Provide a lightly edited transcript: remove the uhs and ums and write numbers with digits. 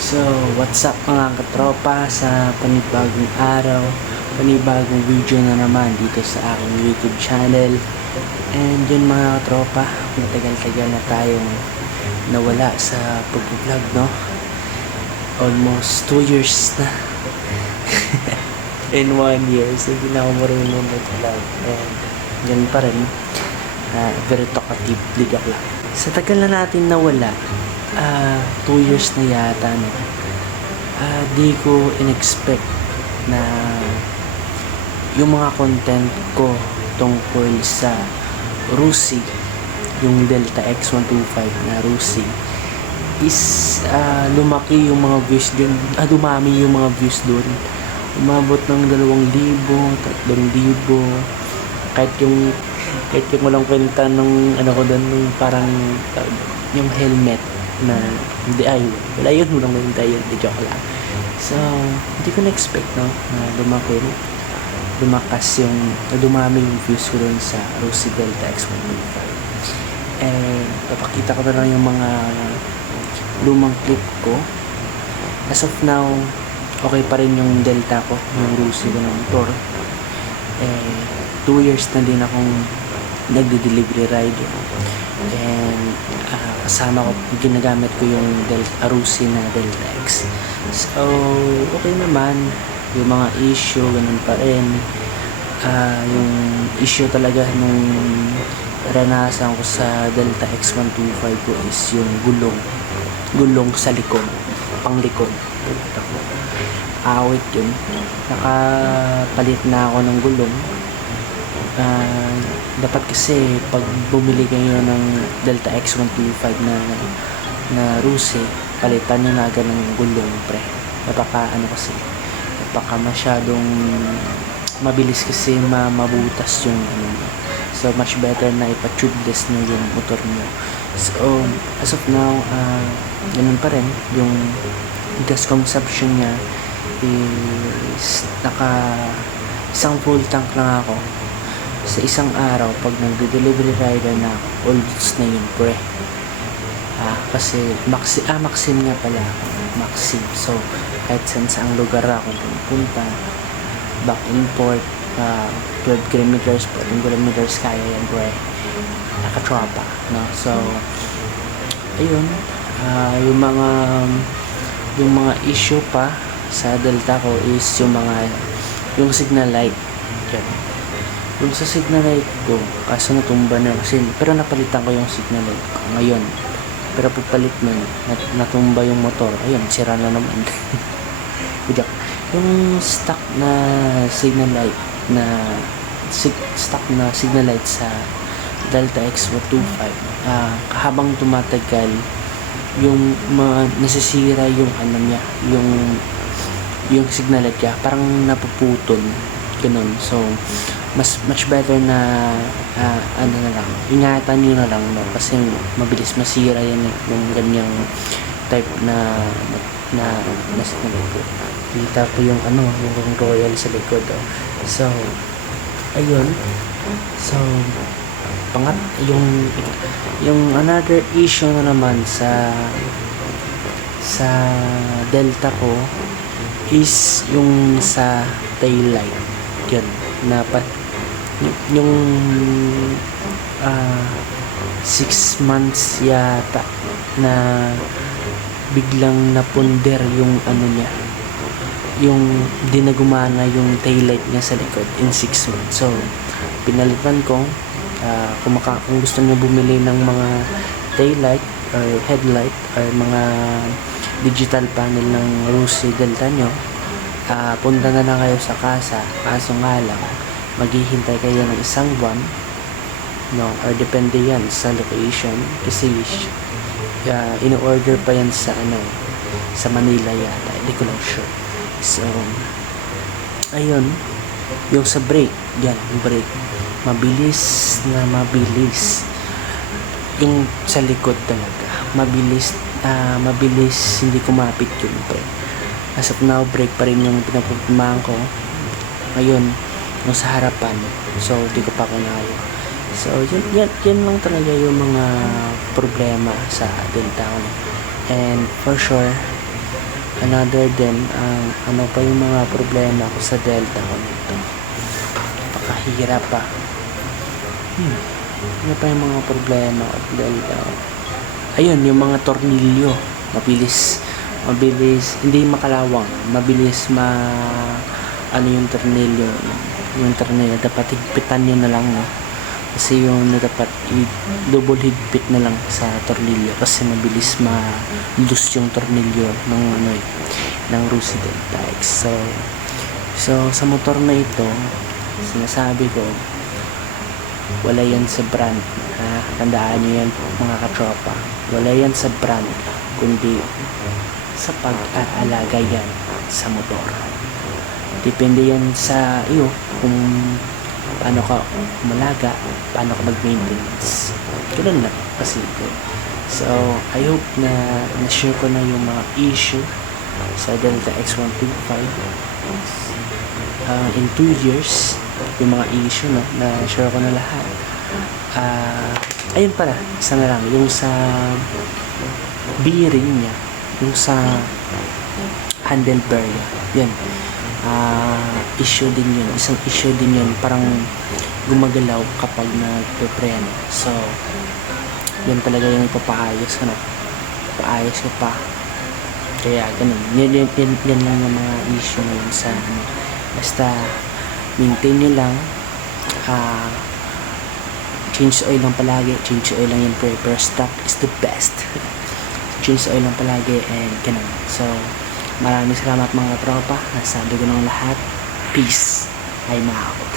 So, what's up mga katropa sa panibagong araw, panibagong video na naman dito sa aking YouTube channel. And yun mga katropa, matagal-tagal na tayong nawala sa pag-vlog, no? Almost 2 years na. In 1 year, so hindi na ako marunong mag-vlog. And yan pa rin, very talkative, ligat lang. Sa tagal na natin nawala, 2 years na yata, no? Di ko in-expect na yung mga content ko tungkol sa Rusi, yung Delta X125 na Rusi, is lumaki yung mga views dun, dumami yung mga views dun. Umabot ng 2,000, 3,000, kahit yung walang kwenta nung ano ko dun, nung parang yung helmet na hindi, wala yun, walang kwenta yun, di joke lang. So hindi ko na-expect, no, na lumakas yung dumami yung views ko dun sa Rusi Delta X125. Papakita ko na lang yung mga lumang clip ko. As of now, okay pa rin yung Delta ko, yung Rusi ko ng motor. 2 years na din akong nagde-delivery ride, and kasama ko, ginagamit ko yung Rusi na Delta X. So okay naman, yung mga issue ganun pa rin. Yung issue talaga nung ranasan ko sa Delta X125 ko is yung gulong sa likod, panglikod. Awit yun, nakapalit na ako ng gulong. Dapat kasi pag bumili kayo ng Delta X125 na Rusi, palitan nyo na agad ng gulong, pre. Napaka masyadong mabilis kasi mabutas yung so much better na ipa-tubeless nyo yung motor nyo. So as of now, ganun pa rin yung gas consumption nya is isang full tank lang ako sa isang araw. Pag nag-delivery rider na ako, all goods na yun, pre. Kasi Maxim nga pala, Maxim. So kahit saang lugar ako pupunta, back and forth, 12 kilometers, 14 kilometers, kaya yan, pre. Nakatropa, no? So ayun, yung mga issue pa sa Delta ko is yung signal light. Yan. Yung sa signal light ko, kaso natumba na kasi, pero napalitan ko yung signal light ko ngayon. Pero pagpalit nun, natumba yung motor. Ayun, sira na naman. Yung stock na signal light sa Delta X125, habang tumatagal, yung nasisira yung niya, yung signal light niya, parang napuputol, ganun. So much better na na lang, ingatan nyo na lang, no? Kasi mabilis masira yan, yung ganyang type na signal light. Kita ko yung yung Royal sa likod, So ayun, so yung another issue na naman sa Delta ko is yung sa tail light. Yan, yung 6 months yata na biglang napunder yung niya, yung di na gumana yung taillight niya sa likod in 6 months. So pinalitan ko. Kung gusto nyo bumili ng mga taillight or headlight or mga digital panel ng Rusi Delta nyo, punta na lang kayo sa kasa. Kaso nga lang, maghihintay kayo ng 1 buwan, no? Or depende yan sa location, kasi in-order pa yan sa Manila yata, hindi ko lang sure. So ayun, yung sa brake, yan, yung brake, mabilis yung sa likod talaga, mabilis hindi kumapit yun, pre. As of now, brake pa rin yung pinapagpumahan ko ngayon, yung sa harapan. So di ko pa kunaya. So yan lang talaga yung mga problema sa Delta. And for sure, Another din, ano pa yung mga problema ko sa Delta ko nito. Napakahirap pa. Ano pa yung mga problema ko sa Delta ko? Ayun, yung mga tornilyo. Mabilis, hindi makalawang. Mabilis ano yung tornilyo. Yung tornilyo, dapat higpitan nyo na lang, no? Kasi yung dapat double higpit na lang sa tornilyo kasi mabilis ma-loose yung tornilyo ng ng Rusi Delta X. So sa motor na ito, sinasabi ko, wala yan sa brand. Tandaan nyo yan mga katropa. Wala yan sa brand, kundi sa pag-aalaga yan sa motor. Depende yan sa iyo kung paano ka umalaga, paano ka mag-maintenance. Ganun lang kasi ito. So, I hope na na-share ko na yung mga issue sa Delta X125 in 2 years. Yung mga issue, no, na-share ko na lahat. Ayun pala, isa na lang, yung sa bearing niya, yung sa handlebar niya, yan. Issue din yun, isang issue din yun, parang gumagalaw kapag nagpe-preno. So yan talaga yung ipapaayos, ano, paayos ko pa, kaya ganun, yan lang yung mga issue ngayon sa basta maintain nyo lang, change oil lang palagi, change oil lang yung first stop is the best. Change oil lang palagi and ganun. So maraming salamat mga tropa. Nasabi ko ng lahat. Peace. I'm out.